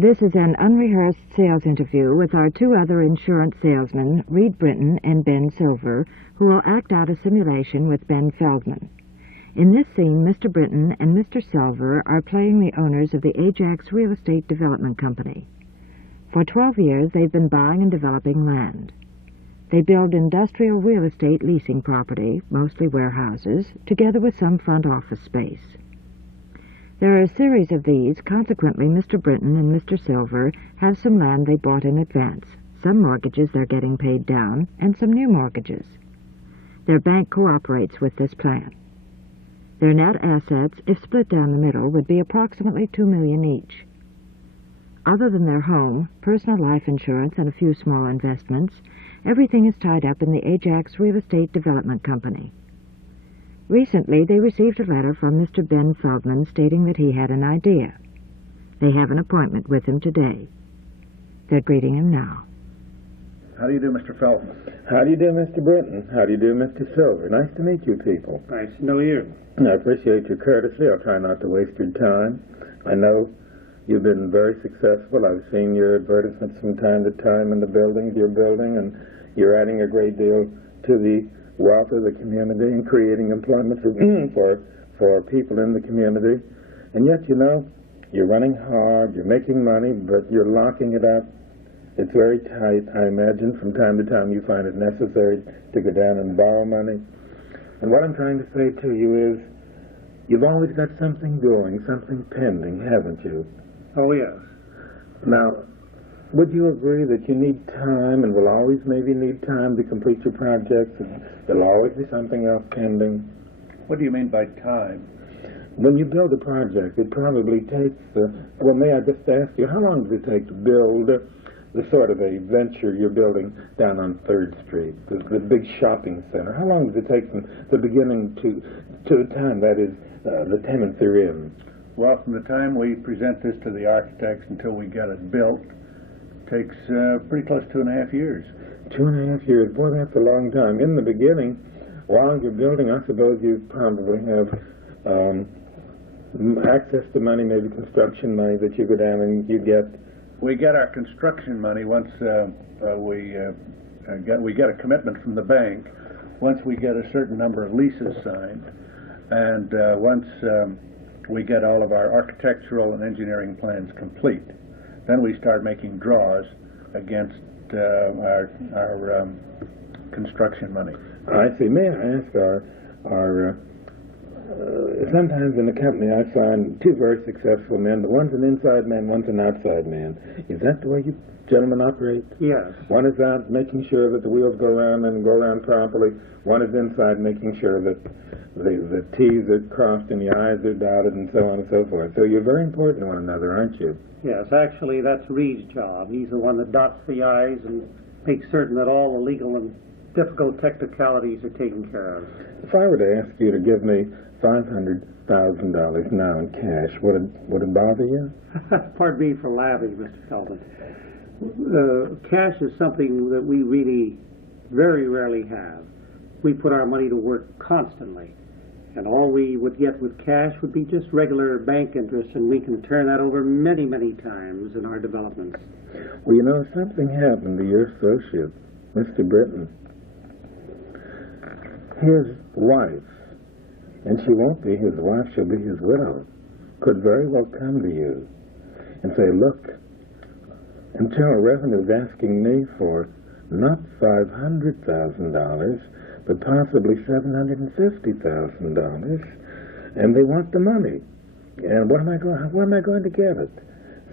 This is an unrehearsed sales interview with our two other insurance salesmen, Reed Britton and Ben Silver, who will act out a simulation with Ben Feldman. In this scene, Mr. Britton and Mr. Silver are playing the owners of the Ajax Real Estate Development Company. For 12 years, they've been buying and developing land. They build industrial real estate leasing property, mostly warehouses, together with some front office space. There are a series of these. Consequently, Mr. Britton and Mr. Silver have some land they bought in advance, some mortgages they're getting paid down, and some new mortgages. Their bank cooperates with this plan. Their net assets, if split down the middle, would be approximately $2 million each. Other than their home, personal life insurance, and a few small investments, everything is tied up in the Ajax Real Estate Development Company. Recently, they received a letter from Mr. Ben Feldman stating that he had an idea. They have an appointment with him today. They're greeting him now. How do you do, Mr. Feldman? How do you do, Mr. Britton? How do you do, Mr. Silver? Nice to meet you people. Nice to know you. I appreciate your courtesy. I'll try not to waste your time. I know you've been very successful. I've seen your advertisements from time to time in the buildings you're building, and you're adding a great deal to the wealth of the community and creating employment for people in the community. And yet, you know, you're running hard, you're making money, but you're locking it up. It's very tight. I imagine from time to time you find it necessary to go down and borrow money. And what I'm trying to say to you is, you've always got something going, something pending, haven't you? Oh, yes. Now, would you agree that you need time and will always maybe need time to complete your projects, and there'll always be something else pending? What do you mean by time? When you build a project, it probably takes, well, may I just ask you, how long does it take to build the sort of a venture you're building down on 3rd Street, the big shopping center? How long does it take from the beginning to the time, that is, the tenants are in? Well, from the time we present this to the architects until we get it built, takes pretty close to 2.5 years. 2.5 years. Boy, that's a long time. In the beginning, while you're building, I suppose you probably have access to money, maybe construction money that you go down and you get. We get our construction money once we get a commitment from the bank, once we get a certain number of leases signed, and once we get all of our architectural and engineering plans complete. Then we start making draws against our construction money. I see. May I ask, sometimes in the company I find two very successful men, but one's an inside man, one's an outside man. Is that the way you gentlemen operate? Yes. One is out making sure that the wheels go around and go around properly. One is inside making sure that the T's are crossed and the I's are dotted and so on and so forth. So you're very important to one another, aren't you? Yes, actually that's Reed's job. He's the one that dots the I's and makes certain that all the legal and difficult technicalities are taken care of. If I were to ask you to give me $500,000 now in cash, would it bother you? Pardon me for laughing, Mr. Feldman. Cash is something that we really very rarely have. We put our money to work constantly, and all we would get with cash would be just regular bank interest, and we can turn that over many, many times in our developments. Well, you know, something happened to your associate, Mr. Britton. His wife, and she won't be his wife, she'll be his widow, could very well come to you and say, look, Internal Revenue is asking me for not $500,000, but possibly $750,000, and they want the money. And where am I going to get it?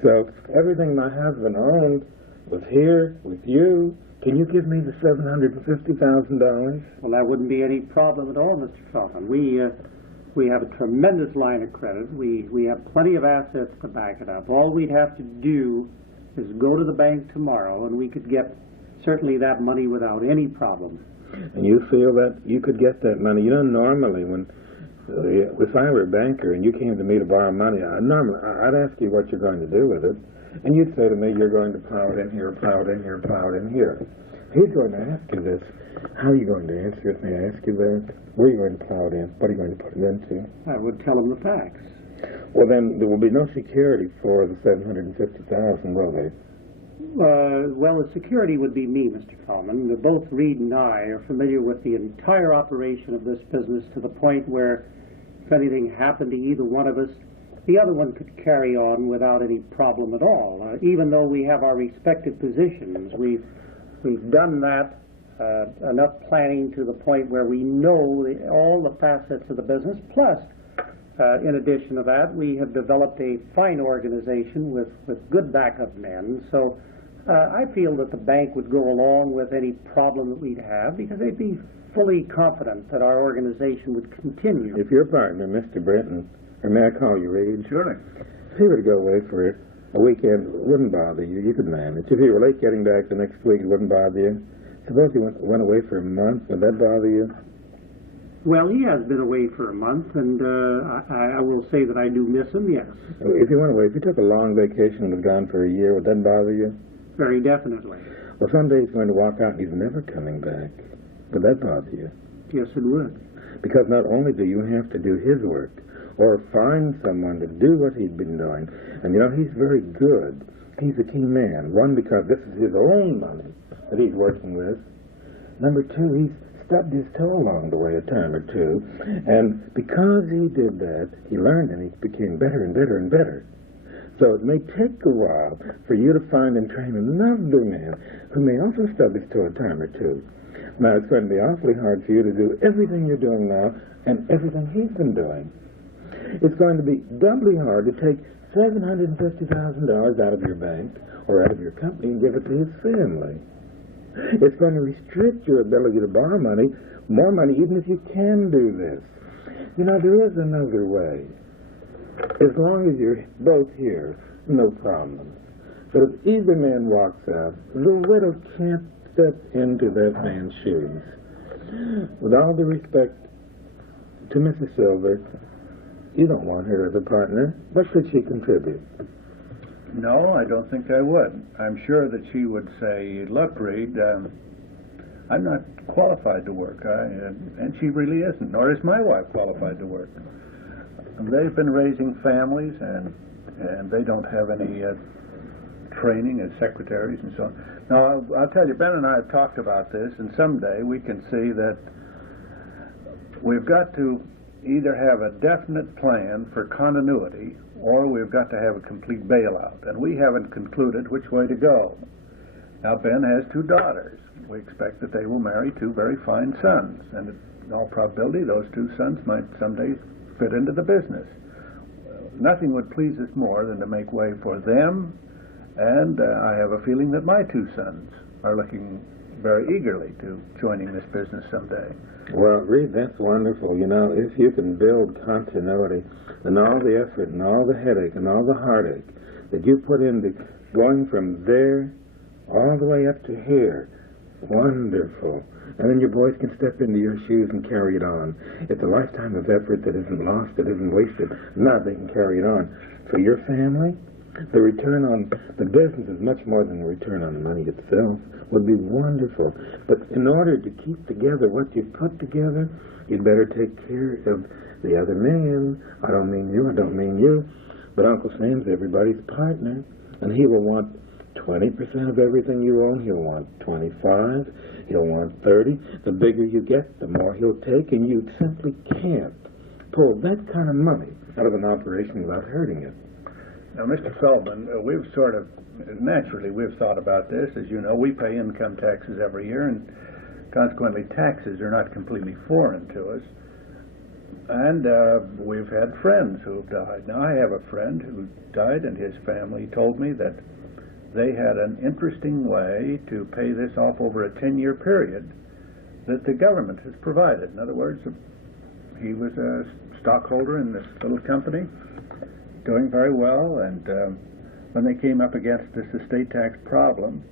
So everything my husband owned was here with you. Can you give me the $750,000? Well, that wouldn't be any problem at all, Mr. Feldman. We have a tremendous line of credit. We have plenty of assets to back it up. All we'd have to do is go to the bank tomorrow, and we could get certainly that money without any problem. And you feel that you could get that money? You know, normally when if I were a banker and you came to me to borrow money, I'd ask you what you're going to do with it, and you'd say to me, you're going to plow it in here, plow it in here, plow it in here. He's going to ask you this. How are you going to answer it? May I ask you that? Where are you going to plow it in? What are you going to put it into? I would tell him the facts. Well, then there will be no security for the $750,000, will there? Well, the security would be me, Mr. Feldman. Both Reed and I are familiar with the entire operation of this business to the point where if anything happened to either one of us, the other one could carry on without any problem at all. Even though we have our respective positions, we've done that enough planning to the point where we know all the facets of the business. Plus, in addition to that, we have developed a fine organization with good backup men. So I feel that the bank would go along with any problem that we'd have because they'd be fully confident that our organization would continue. If your partner, Mr. Britton, or may I call you Reed? Surely. If he were to go away for a weekend, it wouldn't bother you. You could manage. If he were late getting back the next week, it wouldn't bother you. Suppose he went away for a month. Would that bother you? Well, he has been away for a month, and I will say that I do miss him, yes. If he went away, if he took a long vacation and was gone for a year, would that bother you? Very definitely. Well, someday he's going to walk out and he's never coming back. Would that bother you? Yes, it would. Because not only do you have to do his work, or find someone to do what he'd been doing, and you know, he's very good. He's a key man. One, because this is his own money that he's working with. Number two, he's stubbed his toe along the way a time or two, and because he did that, he learned and he became better and better and better. So it may take a while for you to find and train another man who may also stub his toe a time or two. Now, it's going to be awfully hard for you to do everything you're doing now and everything he's been doing. It's going to be doubly hard to take $750,000 out of your bank or out of your company and give it to his family. It's going to restrict your ability to borrow money, more money, even if you can do this. You know, there is another way. As long as you're both here, no problem. But if either man walks out, the widow can't step into that man's shoes. With all due respect to Mrs. Silver, you don't want her as a partner. What should she contribute? No, I don't think I would. I'm sure that she would say, look, Reed, I'm not qualified to work. And she really isn't, nor is my wife qualified to work. They've been raising families, and they don't have any training as secretaries and so on. Now, I'll tell you, Ben and I have talked about this, and someday we can see that we've got to either have a definite plan for continuity or we've got to have a complete bailout, and we haven't concluded which way to go. Now, Ben has two daughters. We expect that they will marry two very fine sons, and in all probability those two sons might someday fit into the business. Nothing would please us more than to make way for them, and I have a feeling that my two sons are looking very eagerly to joining this business someday. Well, Reed, that's wonderful. You know, if you can build continuity, then all the effort and all the headache and all the heartache that you put into going from there all the way up to here, wonderful. And then your boys can step into your shoes and carry it on. It's a lifetime of effort that isn't lost, that isn't wasted. Now they can carry it on. For your family, the return on the business is much more than the return on the money itself. Would be wonderful. But in order to keep together what you've put together, you'd better take care of the other man. I don't mean you, I don't mean you, but Uncle Sam's everybody's partner, and he will want 20% of everything you own. He'll want 25. He'll want 30. The bigger you get, the more he'll take, and you simply can't pull that kind of money out of an operation without hurting it. Now, Mr. Feldman, we've thought about this. As you know, we pay income taxes every year, and consequently taxes are not completely foreign to us. And we've had friends who have died. Now, I have a friend who died, and his family told me that they had an interesting way to pay this off over a 10-year period that the government has provided. In other words, he was a stockholder in this little company, doing very well, and when they came up against this estate tax problem,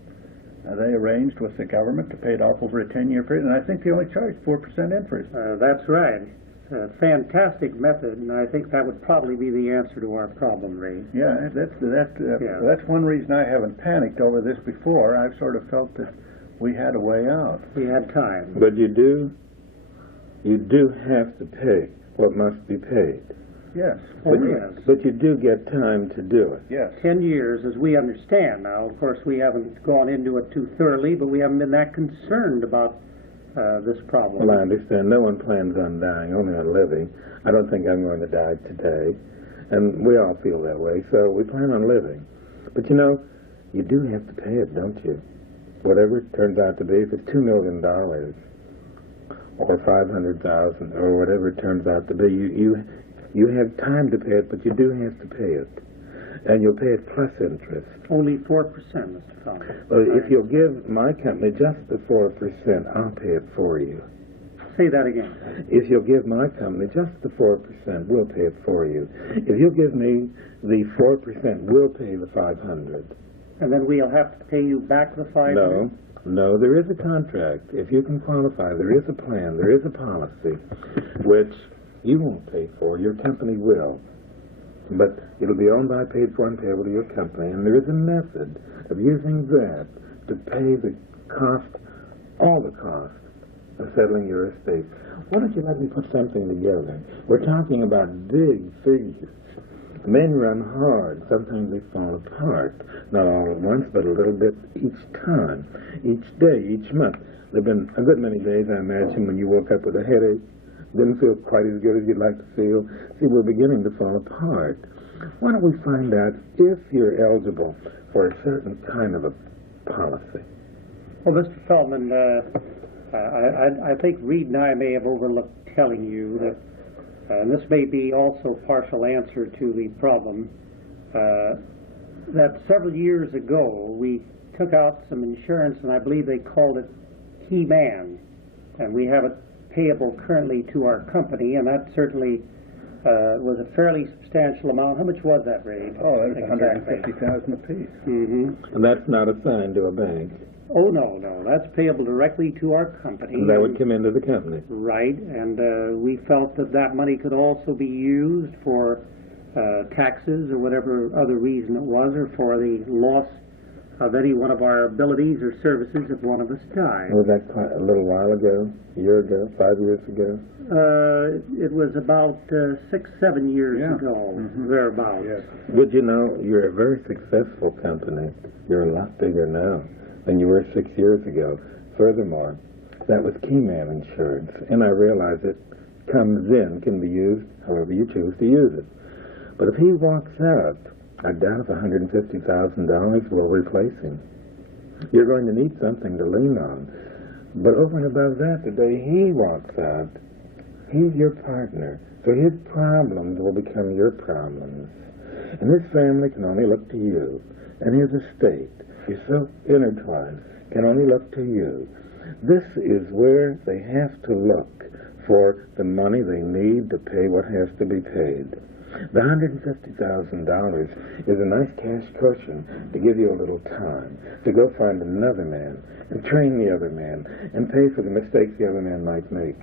they arranged with the government to pay it off over a 10-year period, and I think they only charged 4% interest. That's right. A fantastic method, and I think that would probably be the answer to our problem, Ray. Yeah, that's one reason I haven't panicked over this before. I've sort of felt that we had a way out. We had time. But you do have to pay what must be paid. Yes. Oh, yes. But you do get time to do it. Yes. 10 years, as we understand now. Of course, we haven't gone into it too thoroughly, but we haven't been that concerned about this problem. Well, I understand. No one plans on dying, only on living. I don't think I'm going to die today. And we all feel that way, so we plan on living. But you know, you do have to pay it, don't you? Whatever it turns out to be, if it's $2 million or 500,000 or whatever it turns out to be, you have time to pay it, but you do have to pay it. And you'll pay it plus interest. Only 4%, Mr. Feldman. Well, if you'll give my company just the 4%, I'll pay it for you. Say that again. If you'll give my company just the 4%, we'll pay it for you. If you'll give me the 4%, we'll pay the 500. And then we'll have to pay you back the 500? No, there is a contract. If you can qualify, there is a plan, there is a policy, which you won't pay for, your company will. But it'll be owned by, paid for, and payable to your company, and there is a method of using that to pay the cost, all the cost, of settling your estate. Why don't you let me put something together? We're talking about big figures. Men run hard. Sometimes they fall apart. Not all at once, but a little bit each time, each day, each month. There have been a good many days, I imagine, when you woke up with a headache, didn't feel quite as good as you'd like to feel. See, we're beginning to fall apart. Why don't we find out if you're eligible for a certain kind of a policy? Well, Mr. Feldman, I think Reed and I may have overlooked telling you that, and this may be also partial answer to the problem, that several years ago we took out some insurance, and I believe they called it Key Man, and we have it payable currently to our company, and that certainly was a fairly substantial amount. How much was that, Reed? Oh, that was $150,000 apiece. Mm-hmm. And that's not assigned to a bank. Oh, no, that's payable directly to our company. And that would come into the company. Right, and we felt that that money could also be used for taxes or whatever other reason it was, or for the loss of any one of our abilities or services if one of us died. Was that quite a little while ago? A year ago? 5 years ago? It was about 6-7 years ago, thereabouts. Yes. But you know, you're a very successful company. You're a lot bigger now than you were 6 years ago. Furthermore, that was Keyman Insurance, and I realize it comes in, can be used however you choose to use it. But if he walks out, I doubt if $150,000 will replace him. You're going to need something to lean on. But over and above that, the day he walks out, he's your partner. So his problems will become your problems. And this family can only look to you. And his estate is so intertwined, can only look to you. This is where they have to look for the money they need to pay what has to be paid. The $150,000 is a nice cash cushion to give you a little time to go find another man and train the other man and pay for the mistakes the other man might make,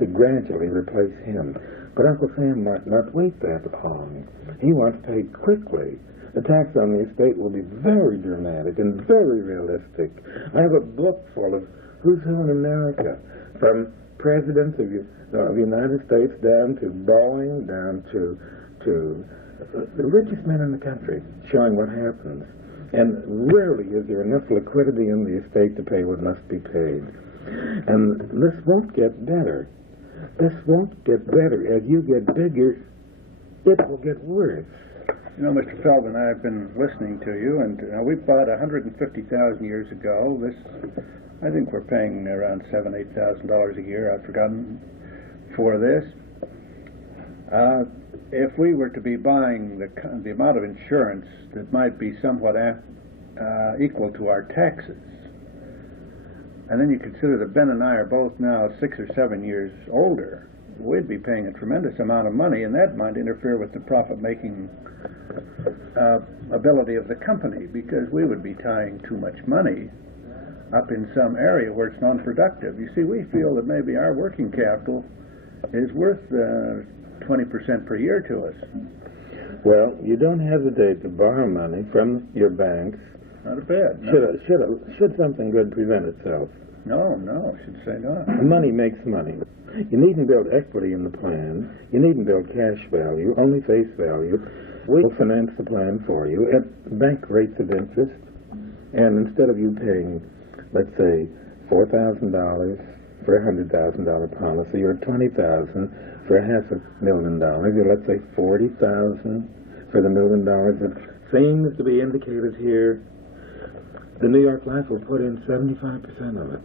to gradually replace him. But Uncle Sam might not wait that long. He wants paid quickly. The tax on the estate will be very dramatic and very realistic. I have a book full of who's who in America, from presidents of the United States down to Boeing, down to the richest men in the country, showing what happens. And rarely is there enough liquidity in the estate to pay what must be paid. And this won't get better. This won't get better. As you get bigger, it will get worse. You know, Mr. Feldman, I've been listening to you, and we bought 150,000 years ago. I think we're paying around $7,000-8,000 a year. I've forgotten for this. If we were to be buying the amount of insurance that might be somewhat equal to our taxes, and then you consider that Ben and I are both now 6 or 7 years older, we'd be paying a tremendous amount of money, and that might interfere with the profit-making ability of the company, because we would be tying too much money up in some area where it's non-productive. You see, we feel that maybe our working capital is worth 20% per year to us. Well, you don't hesitate to borrow money from your banks. Not a bad. No. Should something good present itself. No, I should say not. Money makes money. You needn't build equity in the plan. You needn't build cash value, only face value. We'll finance the plan for you at bank rates of interest. And instead of you paying, let's say, $4,000 for a $100,000 policy, or $20,000 for a $500,000, or let's say $40,000 for the $1 million that seems to be indicated here, the New York Life will put in 75% of it,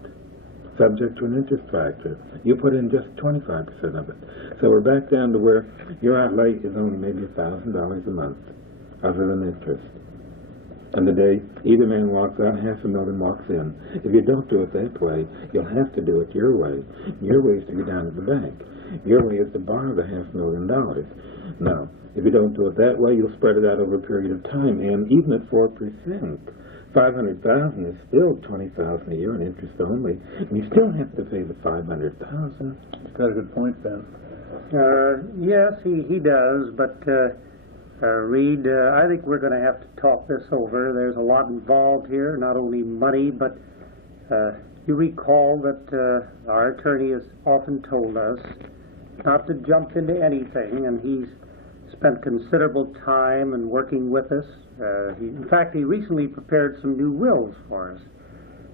subject to an interest factor. You put in just 25% of it. So we're back down to where your outlay is only maybe $1,000 a month, other than interest. And the day either man walks out, $500,000 walks in. If you don't do it that way, you'll have to do it your way. Your way is to go down to the bank. Your way is to borrow the $500,000. Now, if you don't do it that way, you'll spread it out over a period of time. And even at 4%, $500,000 is still $20,000 a year in interest only. And you still have to pay the $500,000. He's got a good point, Ben. Yes, he does, but Reed, I think we're going to have to talk this over. There's a lot involved here, not only money, but you recall that our attorney has often told us not to jump into anything, and he's spent considerable time in working with us. In fact, he recently prepared some new wills for us.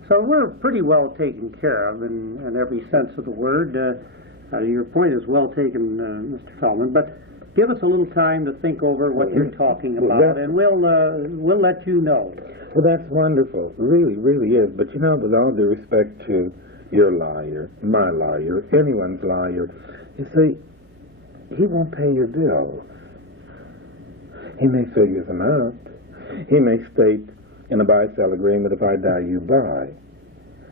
So we're pretty well taken care of in every sense of the word. Your point is well taken, Mr. Feldman, but give us a little time to think over what you're talking about, and we'll let you know. Well, that's wonderful. It really, really is. But, you know, with all due respect to your lawyer, my lawyer, anyone's lawyer, you see, he won't pay your bill. He may figure them out. He may state in a buy-sell agreement, if I die, you buy.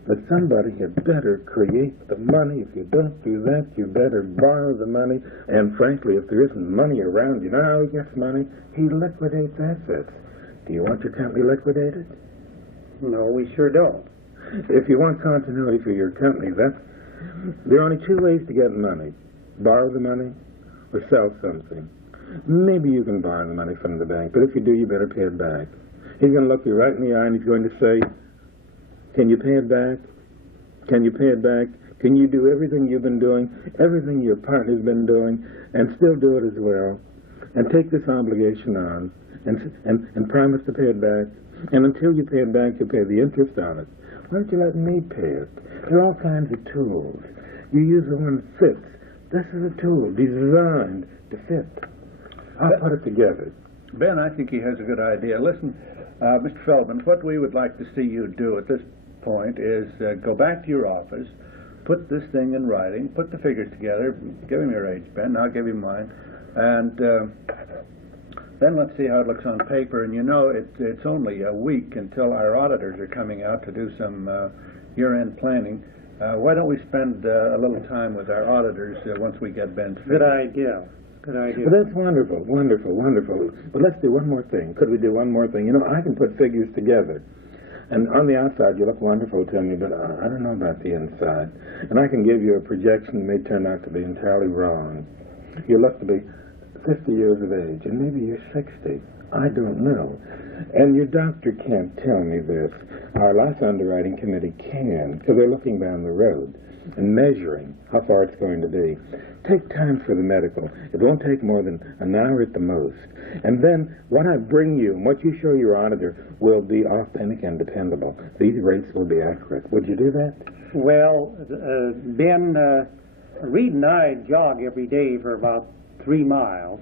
But somebody had better create the money. If you don't do that, you better borrow the money. And frankly, if there isn't money around, you know how he gets money? He liquidates assets. Do you want your company liquidated? No, we sure don't. If you want continuity for your company, there are only two ways to get money. Borrow the money or sell something. Maybe you can borrow the money from the bank, but if you do, you better pay it back. He's going to look you right in the eye and he's going to say, can you pay it back? Can you pay it back? Can you do everything you've been doing, everything your partner's been doing, and still do it as well? And take this obligation on and promise to pay it back. And until you pay it back, you pay the interest on it. Why don't you let me pay it? There are all kinds of tools. You use the one that fits. This is a tool designed to fit. I'll put it together. Ben, I think he has a good idea. Listen, Mr. Feldman, what we would like to see you do at this point is go back to your office, put this thing in writing, put the figures together, give him your age, Ben, I'll give him mine, and then let's see how it looks on paper. And you know, it's only a week until our auditors are coming out to do some year-end planning. Why don't we spend a little time with our auditors once we get Ben's figures? Good idea. Good idea. Well, that's wonderful, wonderful, wonderful. But let's do one more thing. Could we do one more thing? You know, I can put figures together. And on the outside, you look wonderful to me, but I don't know about the inside. And I can give you a projection that may turn out to be entirely wrong. You look to be 50 years of age, and maybe you're 60. I don't know. And your doctor can't tell me this. Our life underwriting committee can, because they're looking down the road and measuring how far it's going to be. Take time for the medical. It won't take more than an hour at the most. And then what I bring you and what you show your auditor will be authentic and dependable. These rates will be accurate. Would you do that? Well, Ben, Reed and I jog every day for about 3 miles,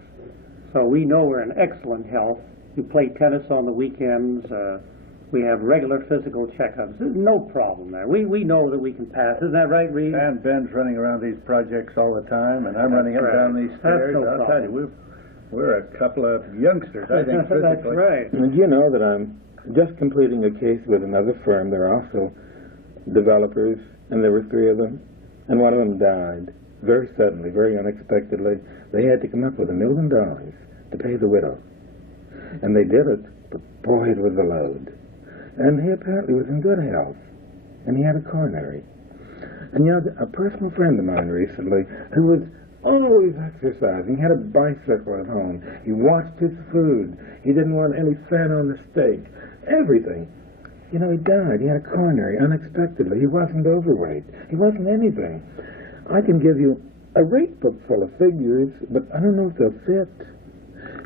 so we know we're in excellent health. We play tennis on the weekends. We have regular physical checkups. There's no problem there. We know that we can pass. Isn't that right, Reed? And Ben's running around these projects all the time, and I'm running up and down these stairs. That's no I'll problem. tell you, we're a couple of youngsters, I think, physically. That's right. And you know that I'm just completing a case with another firm. They're also developers, and there were 3 of them, and one of them died very suddenly, very unexpectedly. They had to come up with $1 million to pay the widow. And they did it, but boy, it was a load. And he apparently was in good health, and he had a coronary. And you know, a personal friend of mine recently, who was always exercising, had a bicycle at home, he watched his food, he didn't want any fat on the steak, everything. You know, he died. He had a coronary unexpectedly. He wasn't overweight. He wasn't anything. I can give you a rate book full of figures, but I don't know if they'll fit.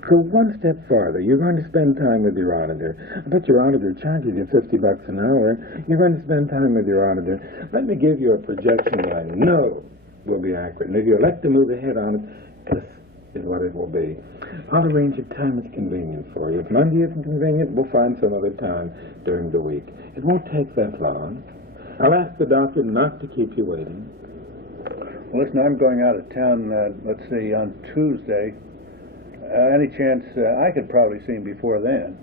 Go one step farther. You're going to spend time with your auditor. I bet your auditor charges you $50 an hour. You're going to spend time with your auditor. Let me give you a projection that I know will be accurate. And if you elect to move ahead on it, this is what it will be. I'll arrange a time that's convenient for you. If Monday isn't convenient, we'll find some other time during the week. It won't take that long. I'll ask the doctor not to keep you waiting. Well, listen, I'm going out of town, let's see, on Tuesday. Any chance I could probably see him before then?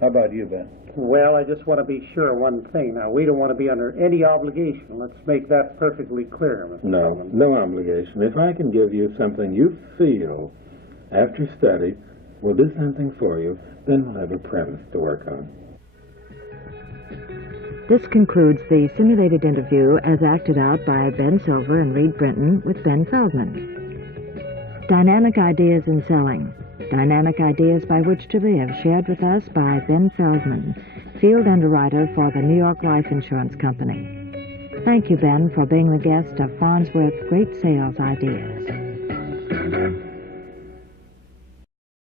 How about you, Ben? Well, I just want to be sure of one thing. Now, we don't want to be under any obligation. Let's make that perfectly clear, Mr. Feldman. No obligation. If I can give you something you feel after study will do something for you, then we'll have a premise to work on. This concludes the simulated interview as acted out by Ben Silver and Reed Brinton with Ben Feldman. Dynamic Ideas in Selling. Dynamic Ideas by Which to Live, shared with us by Ben Feldman, field underwriter for the New York Life Insurance Company. Thank you, Ben, for being the guest of Farnsworth's Great Sales Ideas.